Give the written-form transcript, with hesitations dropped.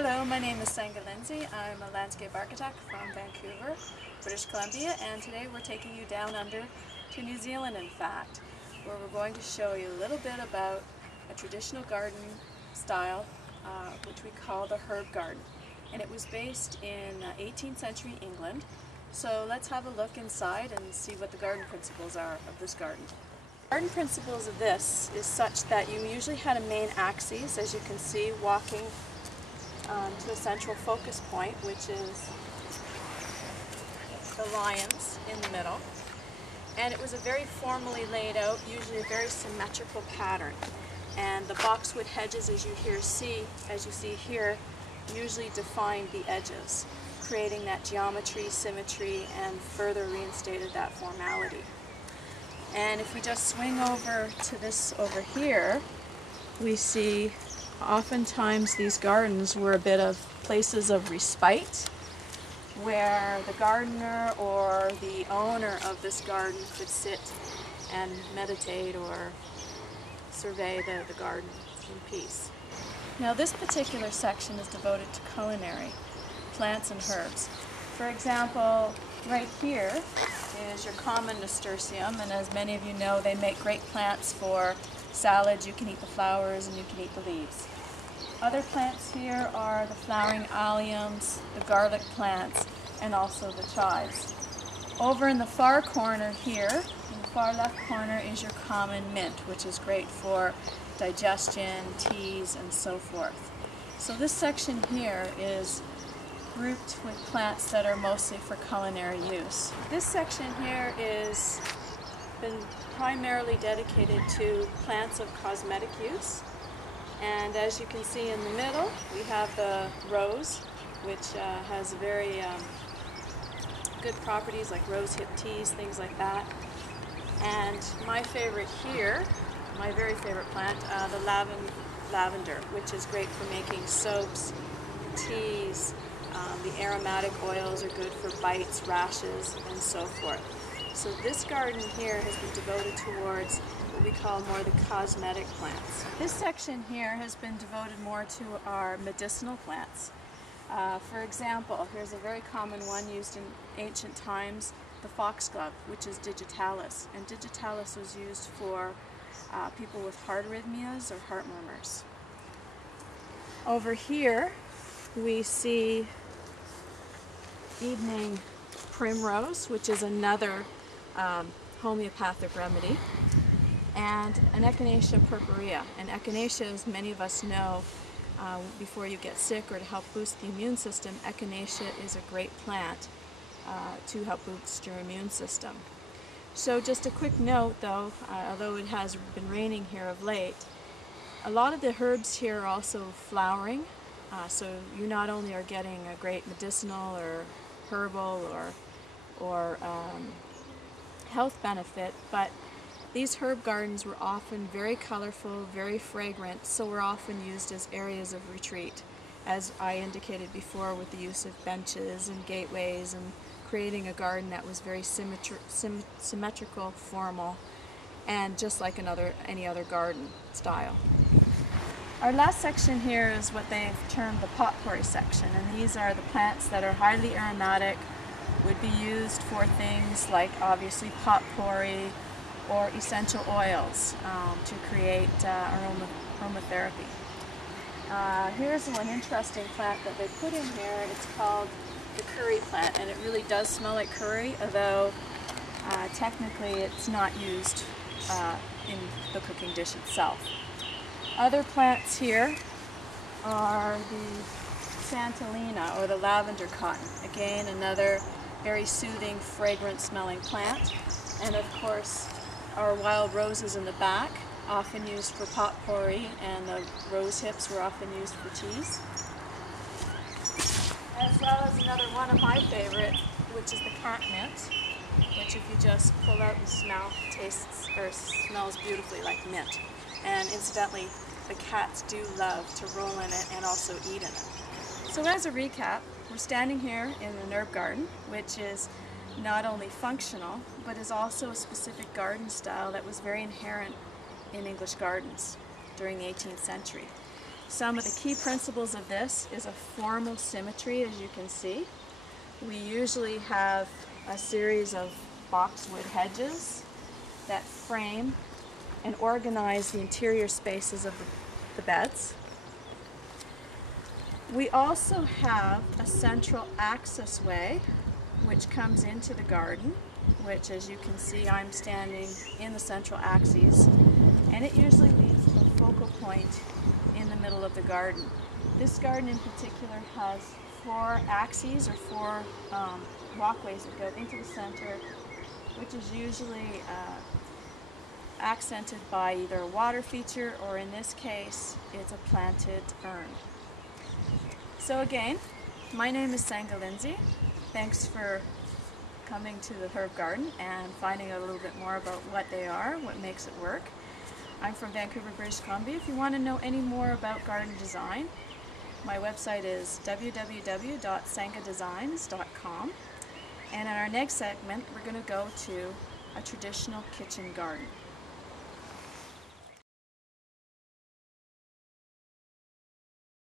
Hello, my name is Senga Lindsay. I'm a landscape architect from Vancouver, British Columbia, and today we're taking you down under to New Zealand, in fact, where we're going to show you a little bit about a traditional garden style which we call the herb garden. And it was based in 18th century England. So let's have a look inside and see what the garden principles are of this garden. Garden principles of this is such that you usually had a main axis, as you can see, walking to a central focus point, which is the lions in the middle. And it was a very formally laid out, usually a very symmetrical pattern. And the boxwood hedges, as you see here, usually define the edges, creating that geometry, symmetry, and further reinstated that formality. And if we just swing over to this over here, we see oftentimes these gardens were a bit of places of respite, where the gardener or the owner of this garden could sit and meditate or survey the garden in peace. Now this particular section is devoted to culinary, plants and herbs. For example, right here is your common nasturtium, and as many of you know, they make great plants for salads. You can eat the flowers and you can eat the leaves. Other plants here are the flowering alliums, the garlic plants, and also the chives. Over in the far corner here, in the far left corner, is your common mint, which is great for digestion, teas, and so forth. So this section here is grouped with plants that are mostly for culinary use. This section here is been primarily dedicated to plants of cosmetic use. And as you can see in the middle, we have the rose, which has very good properties like rosehip teas, things like that. And my favorite here, my very favorite plant, the lavender, which is great for making soaps, teas. The aromatic oils are good for bites, rashes, and so forth. So this garden here has been devoted towards what we call more the cosmetic plants. This section here has been devoted more to our medicinal plants. For example, here's a very common one used in ancient times, the foxglove, which is digitalis. And digitalis was used for people with heart arrhythmias or heart murmurs. Over here we see evening primrose, which is another homeopathic remedy, and an echinacea purpurea. And echinacea, as many of us know, before you get sick or to help boost the immune system, echinacea is a great plant to help boost your immune system. So just a quick note though, although it has been raining here of late, a lot of the herbs here are also flowering, so you not only are getting a great medicinal or herbal or health benefit, but these herb gardens were often very colorful, very fragrant, so were often used as areas of retreat, as I indicated before, with the use of benches and gateways and creating a garden that was very symmetrical, formal, and just like any other garden style. Our last section here is what they've termed the potpourri section, and these are the plants that are highly aromatic, would be used for things like obviously potpourri or essential oils to create aromatherapy. Here's one interesting plant that they put in here. It's called the curry plant, and it really does smell like curry, although technically it's not used in the cooking dish itself. Other plants here are the Santolina, or the lavender cotton. Again, another very soothing, fragrant smelling plant. And of course, our wild roses in the back, often used for potpourri, and the rose hips were often used for teas. As well as another one of my favorite, which is the catmint, which if you just pull out and smell, smells beautifully like mint. And incidentally, the cats do love to roll in it and also eat in it. So as a recap, we're standing here in an herb garden, which is not only functional, but is also a specific garden style that was very inherent in English gardens during the 18th century. Some of the key principles of this is a formal symmetry, as you can see. We usually have a series of boxwood hedges that frame and organize the interior spaces of the beds. We also have a central access way which comes into the garden, which, as you can see, I'm standing in the central axis, and it usually leads to a focal point in the middle of the garden. This garden in particular has 4 axes or 4 walkways that go into the center, which is usually accented by either a water feature, or in this case it's a planted urn. So again, my name is Senga Lindsay. Thanks for coming to the herb garden and finding out a little bit more about what they are, what makes it work. I'm from Vancouver, British Columbia. If you want to know any more about garden design, my website is www.sengadesigns.com. And in our next segment, we're going to go to a traditional kitchen garden.